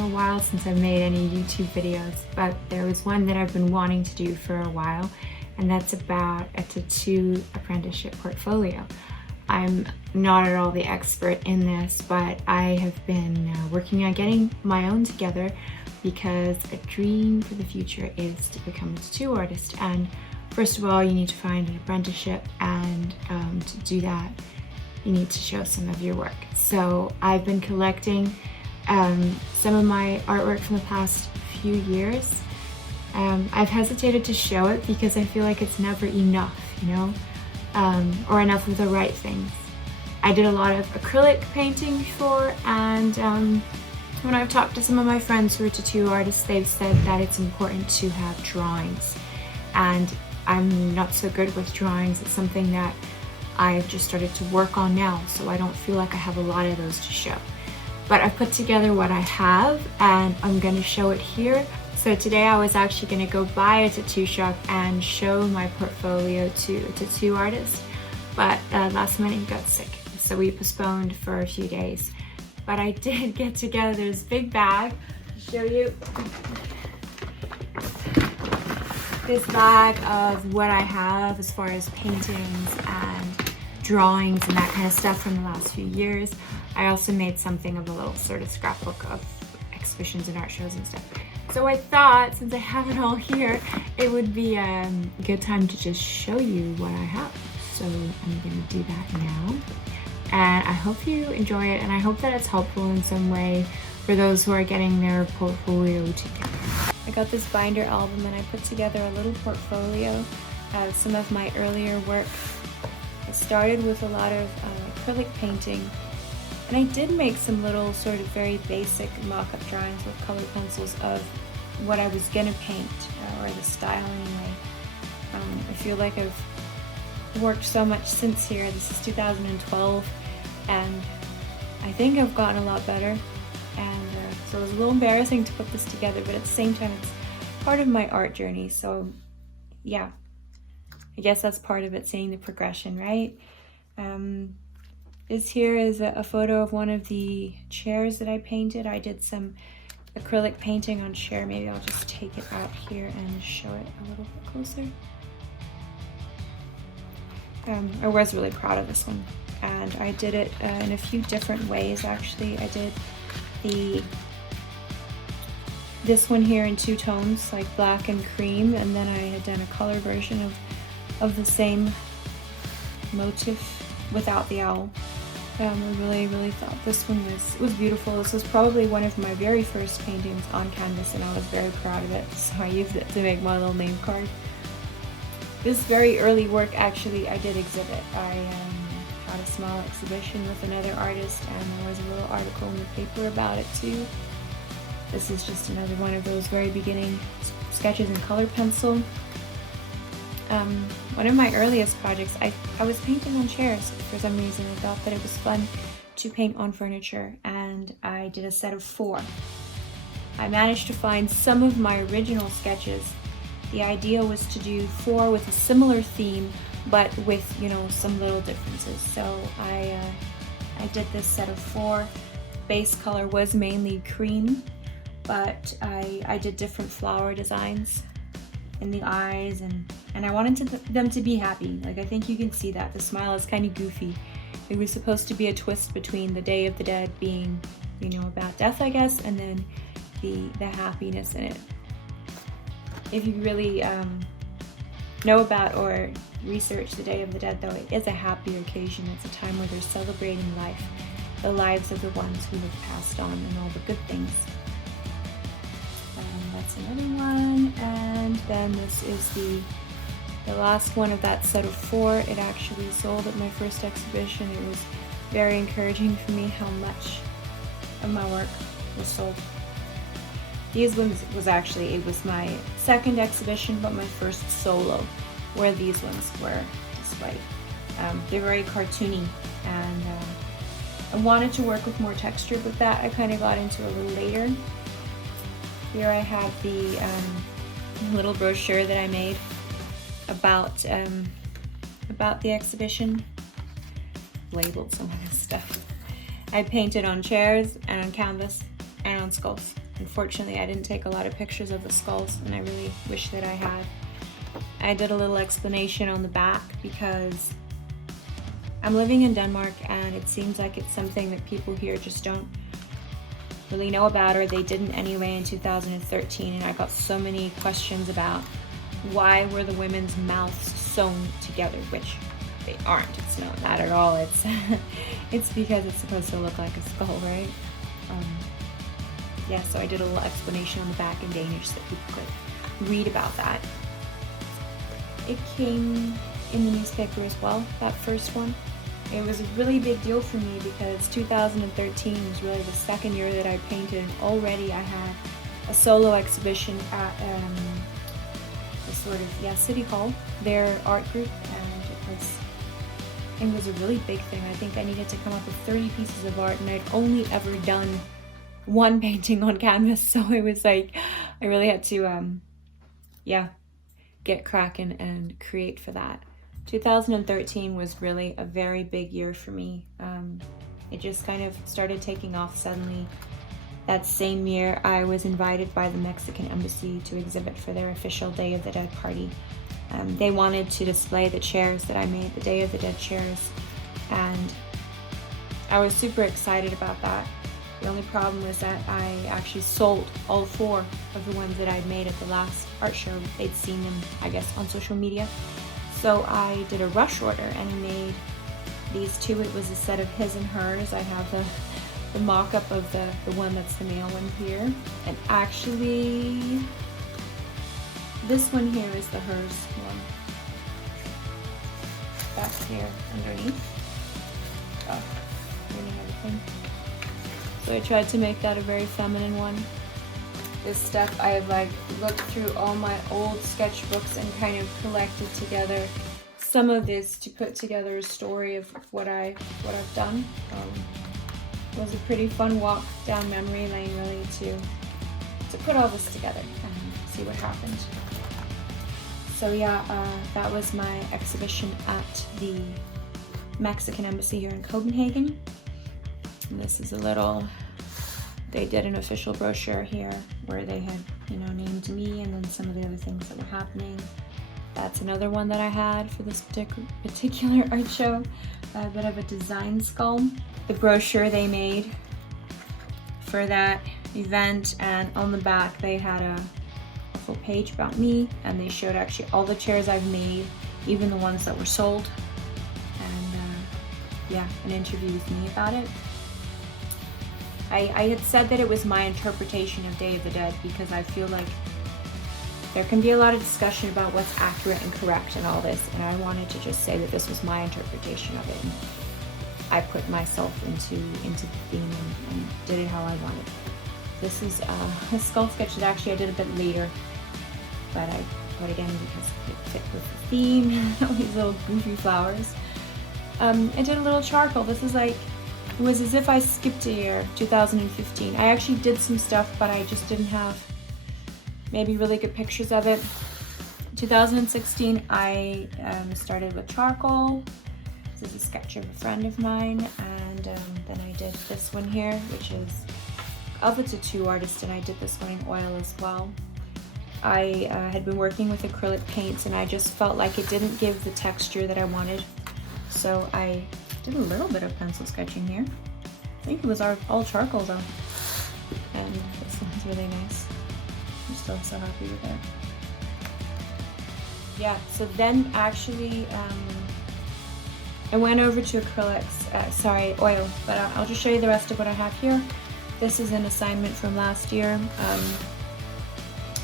a while since I've made any YouTube videos, but there was one that I've been wanting to do for a while, and that's about a tattoo apprenticeship portfolio. I'm not at all the expert in this, but I have been working on getting my own together because a dream for the future is to become a tattoo artist. And first of all, you need to find an apprenticeship, and to do that, you need to show some of your work. So I've been collecting some of my artwork from the past few years. I've hesitated to show it because I feel like it's never enough, you know, or enough of the right things. I did a lot of acrylic painting before, and when I've talked to some of my friends who are tattoo artists, they've said that it's important to have drawings, and I'm not so good with drawings. It's something that I've just started to work on now, so I don't feel like I have a lot of those to show. But I've put together what I have, and I'm going to show it here. So today I was actually going to go by a tattoo shop and show my portfolio to a tattoo artist, but last minute he got sick, so we postponed for a few days. But I did get together this big bag to show you. This bag of what I have as far as paintings and drawings and that kind of stuff from the last few years. I also made something of a little sort of scrapbook of exhibitions and art shows and stuff. So I thought, since I have it all here, it would be a good time to just show you what I have. So I'm gonna do that now. And I hope you enjoy it, and I hope that it's helpful in some way for those who are getting their portfolio together. I got this binder album and I put together a little portfolio of some of my earlier work. I started with a lot of acrylic painting, and I did make some little sort of very basic mock-up drawings with colored pencils of what I was gonna paint, or the style anyway. I feel like I've worked so much since here. This is 2012, and I think I've gotten a lot better. And so it was a little embarrassing to put this together, but at the same time it's part of my art journey, so yeah, I guess that's part of it, seeing the progression, right? This here is a photo of one of the chairs that I painted. I did some acrylic painting on chair. Maybe I'll just take it out here and show it a little bit closer. I was really proud of this one, and I did it in a few different ways actually. I did this one here in two tones, like black and cream, and then I had done a color version of the same motif without the owl. I really thought this one was beautiful. This was probably one of my very first paintings on canvas, and I was very proud of it, so I used it to make my little name card. This very early work actually I did exhibit. I had a small exhibition with another artist, and there was a little article in the paper about it too. This is just another one of those very beginning sketches in color pencil. One of my earliest projects, I was painting on chairs for some reason. I thought that it was fun to paint on furniture, and I did a set of 4. I managed to find some of my original sketches. The idea was to do 4 with a similar theme, but with, you know, some little differences. So I did this set of 4. Base color was mainly cream, but I did different flower designs in the eyes, and I wanted them to be happy. Like, I think you can see that. The smile is kind of goofy. It was supposed to be a twist between the Day of the Dead being, you know, about death, I guess, and then the happiness in it. If you really know about or research the Day of the Dead, though, it is a happy occasion. It's a time where they're celebrating life, the lives of the ones who have passed on, and all the good things. That's another one, and then this is the last one of that set of 4. It actually sold at my first exhibition. It was very encouraging for me how much of my work was sold. These ones was actually, it was my second exhibition, but my first solo, where these ones were displayed. They're very cartoony, and I wanted to work with more texture, but that I kind of got into a little later. Here I have the little brochure that I made about the exhibition. Labeled some of this stuff. I painted on chairs and on canvas and on skulls. Unfortunately, I didn't take a lot of pictures of the skulls, and I really wish that I had. I did a little explanation on the back because I'm living in Denmark, and it seems like it's something that people here just don't really know about, or they didn't anyway in 2013. And I got so many questions about why were the women's mouths sewn together, which they aren't. It's not that at all. It's it's because it's supposed to look like a skull, right? Yeah, so I did a little explanation on the back in Danish so that people could read about that. It came in the newspaper as well, that first one. It was a really big deal for me because 2013 was really the second year that I painted, and already I had a solo exhibition at the sort of, City Hall, their art group, and it was a really big thing. I think I needed to come up with 30 pieces of art, and I'd only ever done one painting on canvas, so it was like I really had to get cracking and create for that. 2013 was really a very big year for me. It just kind of started taking off suddenly. That same year, I was invited by the Mexican embassy to exhibit for their official Day of the Dead party. They wanted to display the chairs that I made, the Day of the Dead chairs, and I was super excited about that. The only problem was that I actually sold all 4 of the ones that I'd made at the last art show. They'd seen them, I guess, on social media. So I did a rush order and I made these 2. It was a set of his and hers. I have the mock-up of the one that's the male one here. And actually, this one here is the hers one. That's here underneath. Oh, ruining everything. So I tried to make that a very feminine one. This stuff, I have like looked through all my old sketchbooks and kind of collected together some of this to put together a story of what I've done. It was a pretty fun walk down memory lane, really, to put all this together and see what happened. So yeah, that was my exhibition at the Mexican embassy here in Copenhagen. And this is a little, they did an official brochure here where they had, named me and then some of the other things that were happening. That's another one that I had for this particular art show, a bit of a design skull. The brochure they made for that event, and on the back they had a full page about me, and they showed actually all the chairs I've made, even the ones that were sold, and an interview with me about it. I had said that it was my interpretation of Day of the Dead because I feel like there can be a lot of discussion about what's accurate and correct and all this, and I wanted to just say that this was my interpretation of it. And I put myself into the theme and did it how I wanted. This is a skull sketch that actually I did a bit later, but I put it in because it fit with the theme, all these little goofy flowers. I did a little charcoal. This is like, it was as if I skipped a year, 2015. I actually did some stuff, but I just didn't have maybe really good pictures of it. 2016, I started with charcoal. This is a sketch of a friend of mine, and then I did this one here, which is of a tattoo artist, and I did this one in oil as well. I had been working with acrylic paints, and I just felt like it didn't give the texture that I wanted, so I did a little bit of pencil sketching here. I think it was all charcoal though, and this one's really nice. I'm still so happy with it. Yeah, so then actually I went over to acrylics, oil, but I'll just show you the rest of what I have here. This is an assignment from last year.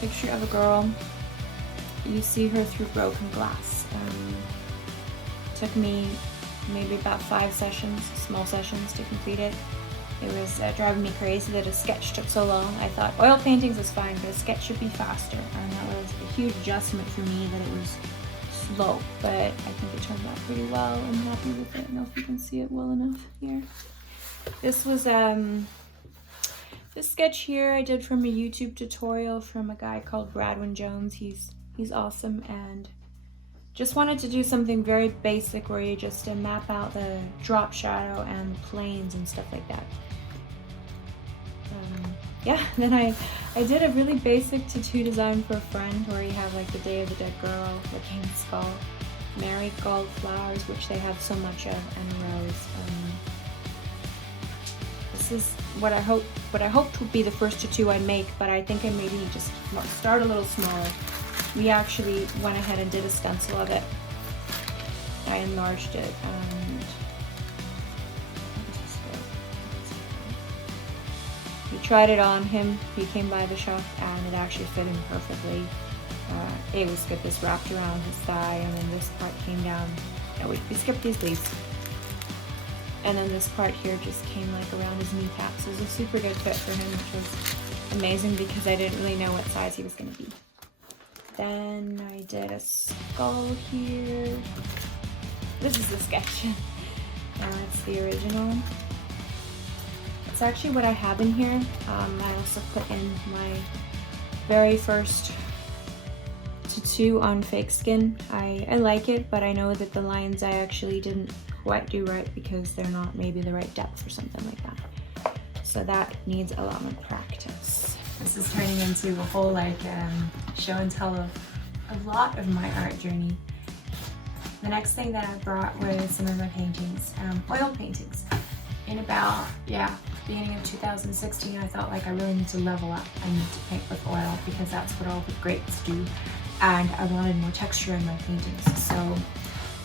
Picture of a girl. You see her through broken glass. Took me maybe about 5 sessions, small sessions, to complete it. It was driving me crazy that a sketch took so long. I thought oil paintings was fine, but a sketch should be faster. And that was a huge adjustment for me that it was slow, but I think it turned out pretty well. I'm happy with it. I don't know if you can see it well enough here. This was this sketch here I did from a YouTube tutorial from a guy called Bradwin Jones. He's awesome, and just wanted to do something very basic where you just map out the drop shadow and the planes and stuff like that. yeah, then I did a really basic tattoo design for a friend where you have like the Day of the Dead Girl, the King's Skull, marigold flowers, which they have so much of, and a rose. This is what I hoped would be the first tattoo I make, but I think I maybe just start a little smaller. We actually went ahead and did a stencil of it. I enlarged it and we tried it on him. He came by the shop and it actually fit him perfectly. It was good. This wrapped around his thigh, and then this part came down. No, we skipped these leaves. And then this part here just came like around his kneecap. So it was a super good fit for him, which was amazing because I didn't really know what size he was going to be. Then I did a skull here. This is the sketch. Now it's the original. It's actually what I have in here. I also put in my very first tattoo on fake skin. I like it, but I know that the lines I actually didn't quite do right because they're not maybe the right depth or something like that. So that needs a lot more practice. This is turning into a whole like show and tell of a lot of my art journey. The next thing that I brought was some of my paintings, oil paintings. In about, beginning of 2016, I thought like I really need to level up. I need to paint with oil because that's what all the greats do. And I wanted more texture in my paintings. So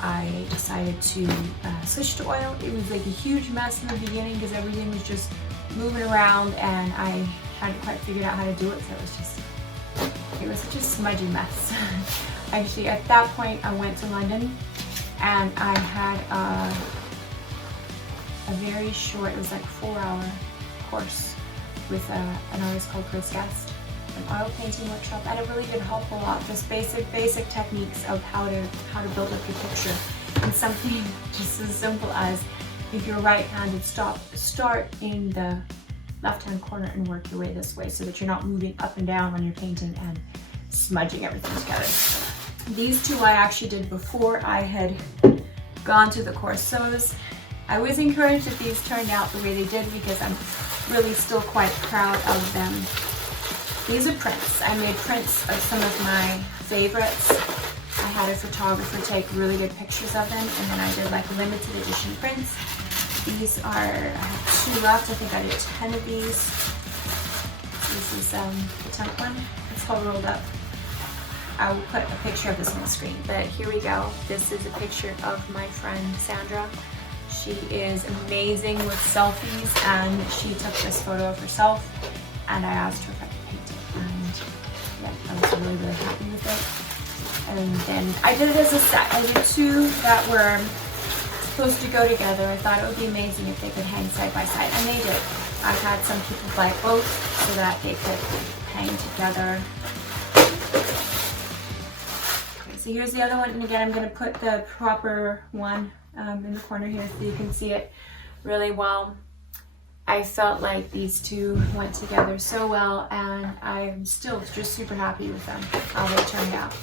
I decided to switch to oil. It was like a huge mess in the beginning because everything was just moving around and I hadn't quite figured out how to do it. So it was such a smudgy mess. Actually, at that point, I went to London and I had a very short, it was like 4-hour course with an artist called Chris Guest, an oil painting workshop, and it really did help a lot. Just basic techniques of how to build up your picture. And something just as simple as if you're right-handed, start in the left-hand corner and work your way this way so that you're not moving up and down when you're painting and smudging everything together. These two I actually did before I had gone to the course, so I was encouraged that these turned out the way they did because I'm really still quite proud of them. These are prints. I made prints of some of my favorites. I had a photographer take really good pictures of them, and then I did like limited edition prints. These are, I have 2 left. I think I did 10 of these. This is the 10th one. It's called Rolled Up. I will put a picture of this on the screen, but here we go. This is a picture of my friend Sandra. She is amazing with selfies, and she took this photo of herself, and I asked her if I could paint it, and yeah, I was really, really happy with it. And then I did it as a set. I did 2 that were supposed to go together. I thought it would be amazing if they could hang side by side, and they did. I had some people buy both so that they could hang together. Okay, so here's the other one, and again, I'm going to put the proper one in the corner here so you can see it really well. I felt like these 2 went together so well, and I'm still just super happy with them, how they turned out.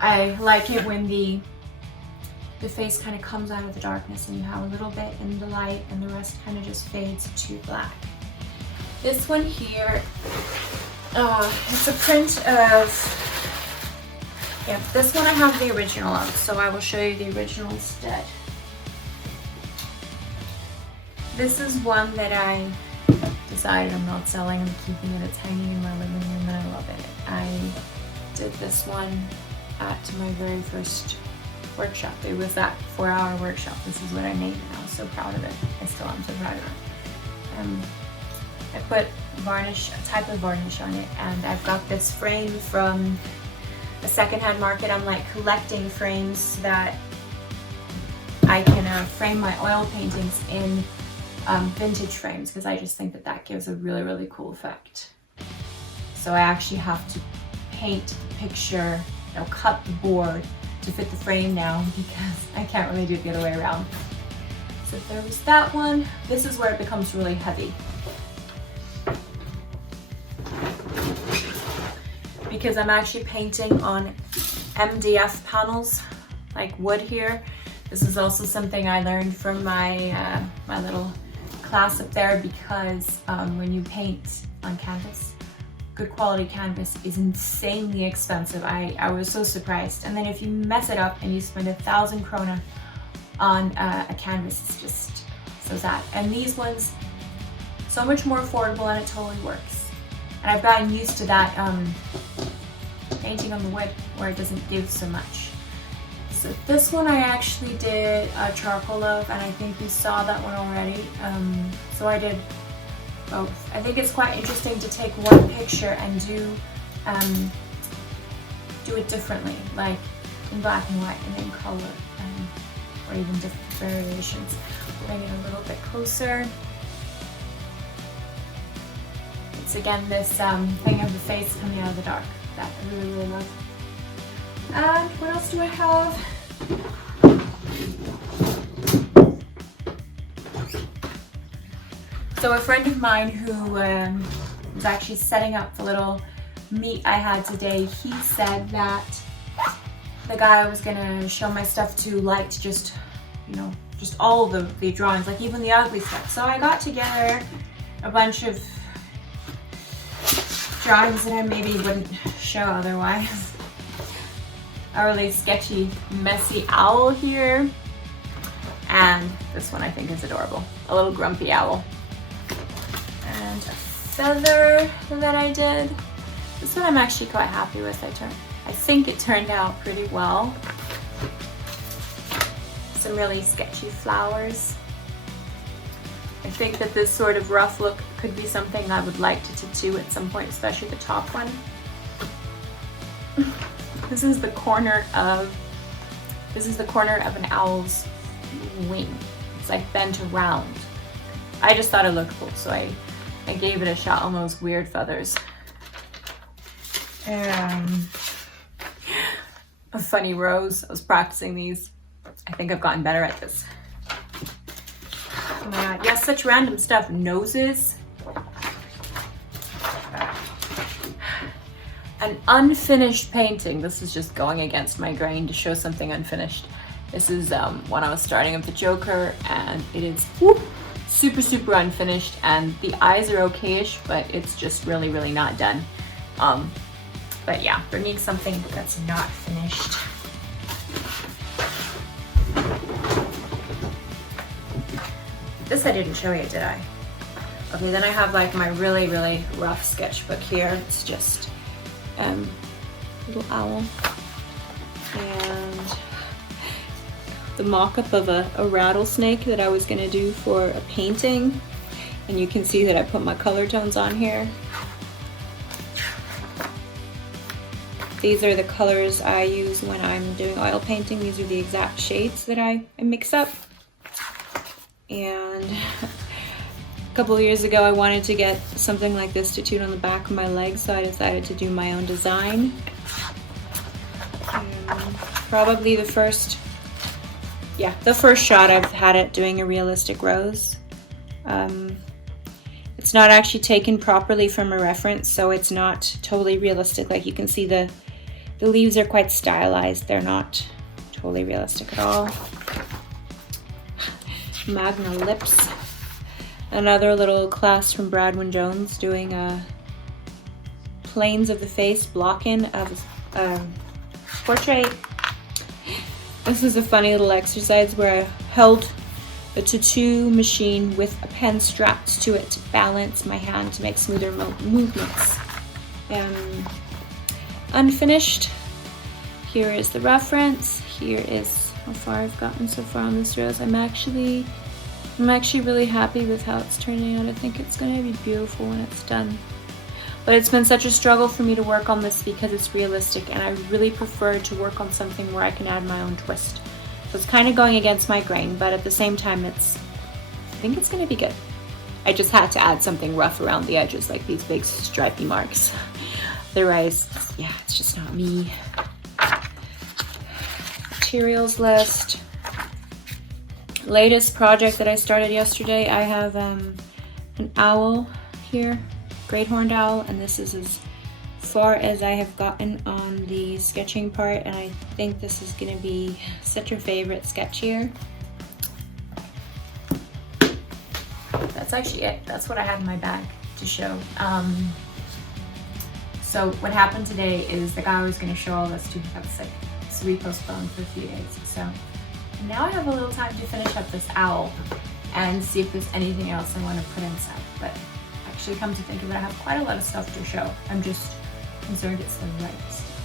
I like it when the face kind of comes out of the darkness and you have a little bit in the light and the rest kind of just fades to black. This one here, it's a print of, this one I have the original of, so I will show you the original instead. This is one that I decided I'm not selling, I'm keeping it, it's hanging in my living room and I love it. I did this one at my very first workshop. It was that 4-hour workshop. This is what I made and I was so proud of it. I still am so proud of it. I put varnish, a type of varnish on it, and I've got this frame from a secondhand market. I'm like collecting frames so that I can frame my oil paintings in vintage frames because I just think that that gives a really, really cool effect. So I actually have to paint the picture, cut the board to fit the frame now because I can't really do it the other way around. So there was that one. This is where it becomes really heavy, because I'm actually painting on MDF panels, like wood here. This is also something I learned from my my little class up there, because when you paint on canvas. Good quality canvas is insanely expensive. I was so surprised. And then if you mess it up and you spend 1,000 krona on a canvas, it's just so sad. And these ones, so much more affordable, and it totally works. And I've gotten used to that painting on the wood where it doesn't give so much. So this one I actually did a charcoal of, and I think you saw that one already. So I did both. I think it's quite interesting to take one picture and do it differently, like in black and white and then color, or even different variations. Bring it a little bit closer. It's again this thing of the face coming out of the dark that I really, really love. And what else do I have? So a friend of mine who was actually setting up the little meet I had today, he said that the guy I was gonna show my stuff to liked just, you know, just all the drawings, like even the ugly stuff. So I got together a bunch of drawings that I maybe wouldn't show otherwise. A really sketchy, messy owl here. And this one I think is adorable. A little grumpy owl. And a feather that I did. This one I'm actually quite happy with. I think it turned out pretty well. Some really sketchy flowers. I think that this sort of rough look could be something I would like to tattoo at some point, especially the top one. This is the corner of an owl's wing. It's like bent around. I just thought it looked cool, so I gave it a shot on those weird feathers. A funny rose. I was practicing these. I think I've gotten better at this. Oh my god, yes, such random stuff. Noses. An unfinished painting. This is just going against my grain to show something unfinished. This is when I was starting with the Joker, and it is super, super unfinished, and the eyes are okay-ish, but it's just really, really not done. But yeah, bringing something that's not finished. This I didn't show you, did I? Okay, then I have like my really, really rough sketchbook here. It's just little owl and the mock-up of a rattlesnake that I was gonna do for a painting. And you can see that I put my color tones on here. These are the colors I use when I'm doing oil painting. These are the exact shades that I mix up. And a couple of years ago I wanted to get something like this tattooed on the back of my leg, so I decided to do my own design. And probably the first shot I've had at doing a realistic rose. It's not actually taken properly from a reference, so it's not totally realistic. Like you can see the leaves are quite stylized. They're not totally realistic at all. Magna lips. Another little class from Bradwin Jones doing planes of the face block-in of a portrait. This is a funny little exercise where I held a tattoo machine with a pen strapped to it to balance my hand to make smoother movements. Unfinished. Here is the reference. Here is how far I've gotten so far on this rose. I'm actually really happy with how it's turning out. I think it's going to be beautiful when it's done. But it's been such a struggle for me to work on this because it's realistic, and I really prefer to work on something where I can add my own twist. So it's kind of going against my grain, but at the same time I think it's going to be good. I just had to add something rough around the edges, like these big stripy marks. Otherwise, yeah, it's just not me. Materials list. Latest project that I started yesterday, I have an owl here, great horned owl, and this is as far as I have gotten on the sketching part, and I think this is going to be such a favorite sketch here. That's actually it. That's what I had in my bag. to show. So what happened today is the guy I was going to show all this to got sick, so we postponed for a few days. So now I have a little time to finish up this owl and see if there's anything else I want to put inside. But actually, come to think of it, I have quite a lot of stuff to show. I'm just concerned it's the right stuff.